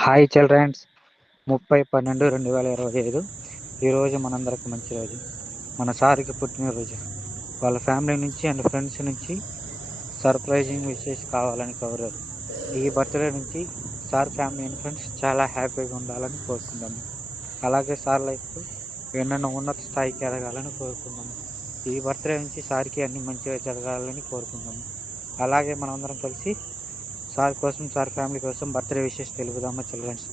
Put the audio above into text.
Hi children's, 30/12/2025 ఈరోజు మనందరికి మంచి రోజు. మన సార్కి పుట్టినరోజు. వాళ్ళ ఫ్యామిలీ నుంచి అండ్ ఫ్రెండ్స్ నుంచి సర్ప్రైజింగ్ విషెస్ కావాలని కోరారు. ఈ బర్త్డే నుంచి సార్ ఫ్యామిలీ అండ్ ఫ్రెండ్స్ చాలా హ్యాపీగా ఉండాలని కోరుకుందాము. అలాగే సార్ లైఫ్ ఎన్నెన్నో ఉన్నత స్థాయికి ఎదగాలని కోరుకుందాము. ఈ బర్త్డే నుంచి సార్కి అన్ని మంచిగా జరగాలని కోరుకుందాము. అలాగే మనమందరం కలిసి సార్ కోసం, సార్ ఫ్యామిలీ కోసం బర్త్డే విషెస్ తెలుపుదామా చిల్డ్రన్స్.